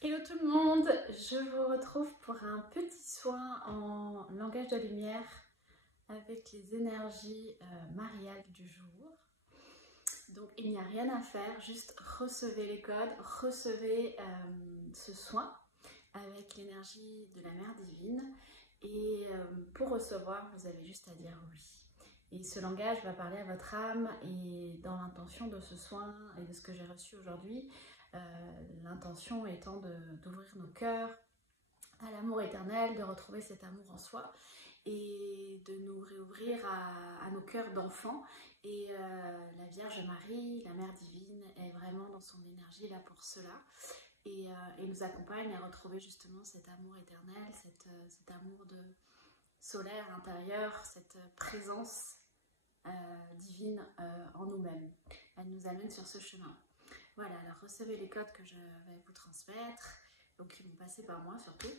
Hello tout le monde, je vous retrouve pour un petit soin en langage de lumière avec les énergies mariales du jour. Donc il n'y a rien à faire, juste recevez les codes, recevez ce soin avec l'énergie de la Mère Divine et pour recevoir, vous avez juste à dire oui. Et ce langage va parler à votre âme et dans l'intention de ce soin et de ce que j'ai reçu aujourd'hui, l'intention étant d'ouvrir nos cœurs à l'amour éternel, de retrouver cet amour en soi et de nous réouvrir à nos cœurs d'enfants. Et la Vierge Marie, la Mère Divine, est vraiment dans son énergie là pour cela. Et nous accompagne à retrouver justement cet amour éternel, cet amour solaire intérieur, cette présence divine en nous-mêmes. Elle nous amène sur ce chemin. Voilà, alors recevez les codes que je vais vous transmettre, donc qui vont passer par moi surtout.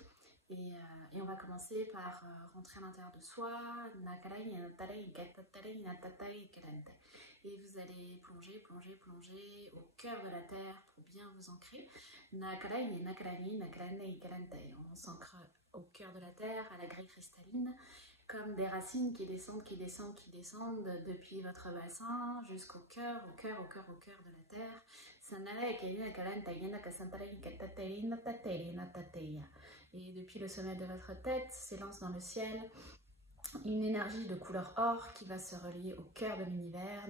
Et on va commencer par rentrer à l'intérieur de soi. Et vous allez plonger, plonger, plonger au cœur de la terre pour bien vous ancrer. On s'ancre au cœur de la terre, à la grille cristalline, comme des racines qui descendent, qui descendent, qui descendent depuis votre bassin jusqu'au cœur, au cœur, au cœur, au cœur de la terre. Et depuis le sommet de votre tête s'élance dans le ciel une énergie de couleur or qui va se relier au cœur de l'univers.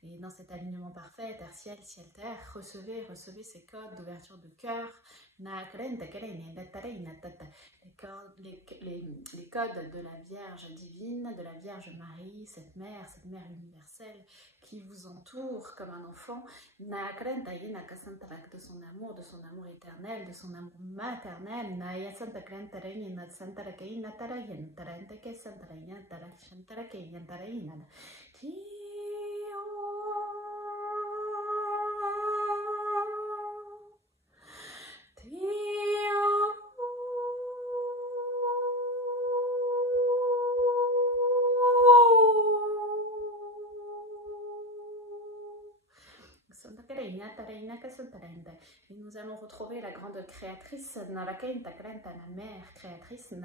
Et dans cet alignement parfait, terre, ciel, ciel, terre, recevez ces codes d'ouverture de cœur. Les codes de la Vierge divine, de la Vierge Marie, cette mère universelle qui vous entoure comme un enfant, de son amour éternel, de son amour maternel. Et nous allons retrouver la grande créatrice, la mère créatrice, et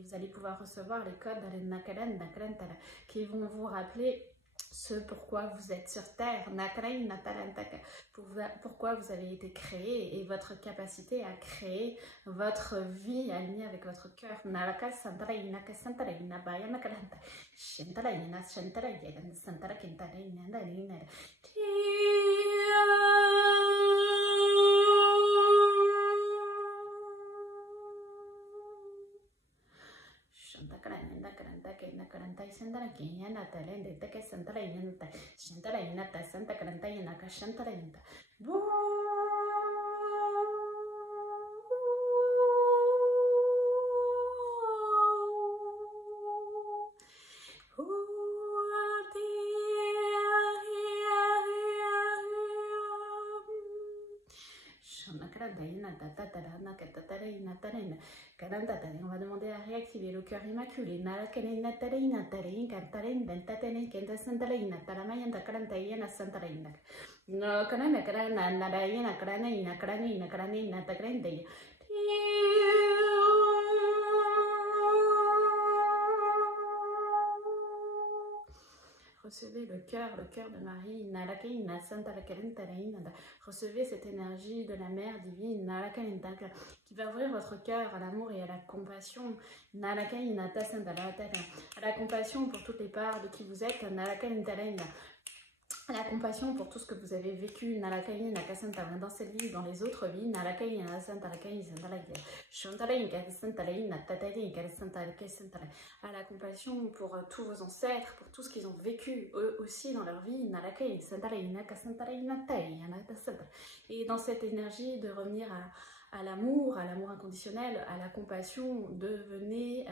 vous allez pouvoir recevoir les codes qui vont vous rappeler ce pourquoi vous êtes sur Terre, pourquoi vous avez été créé et votre capacité à créer votre vie alignée avec votre cœur. On va demander à réactiver le cœur immaculé. Recevez le cœur de Marie. Recevez cette énergie de la Mère divine qui va ouvrir votre cœur à l'amour et à la compassion. À la compassion pour toutes les parts de qui vous êtes. La compassion pour tout ce que vous avez vécu dans cette vie, dans les autres vies. À la compassion pour tous vos ancêtres, pour tout ce qu'ils ont vécu eux aussi dans leur vie. Et dans cette énergie de revenir à l'amour inconditionnel, à la compassion. Devenez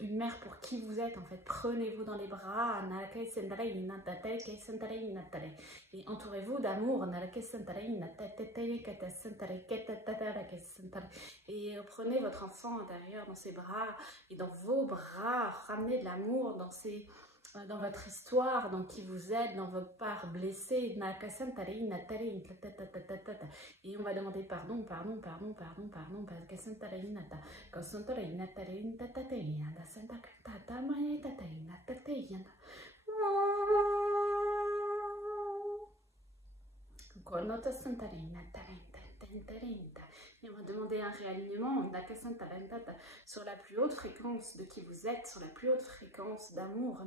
une mère pour qui vous êtes en fait. Prenez-vous dans les bras et entourez-vous d'amour et prenez votre enfant intérieur dans ses bras et dans vos bras. Ramenez de l'amour dans votre histoire, dans qui vous êtes, dans vos parts blessées. Et on va demander pardon. Et on va demander un réalignement sur la plus haute fréquence de qui vous êtes, sur la plus haute fréquence d'amour.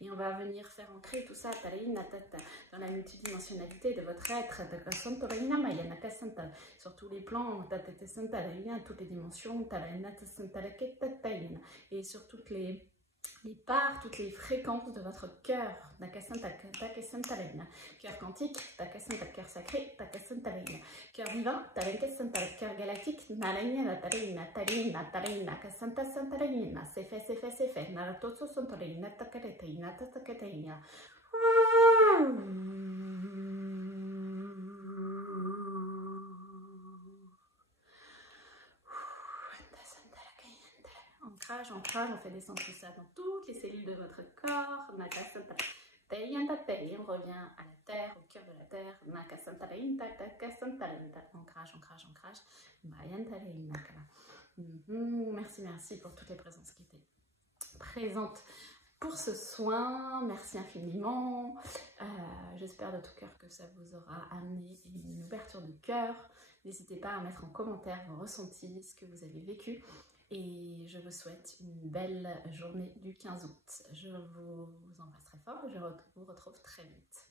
Et on va venir faire ancrer tout ça dans la multidimensionnalité de votre être, sur tous les plans, toutes les dimensions, et sur toutes les parts, toutes les fréquences de votre cœur, cœur quantique, cœur sacré, cœur divin, cœur galactique, c'est fait, ancrage, on fait descendre tout ça dans toutes les cellules de votre corps. Et on revient à la terre, au cœur de la terre. Ancrage. Merci pour toutes les présences qui étaient présentes pour ce soin. Merci infiniment. J'espère de tout cœur que ça vous aura amené une ouverture de cœur. N'hésitez pas à mettre en commentaire vos ressentis, ce que vous avez vécu. Et je vous souhaite une belle journée du 15 août. Je vous embrasse très fort et je vous retrouve très vite.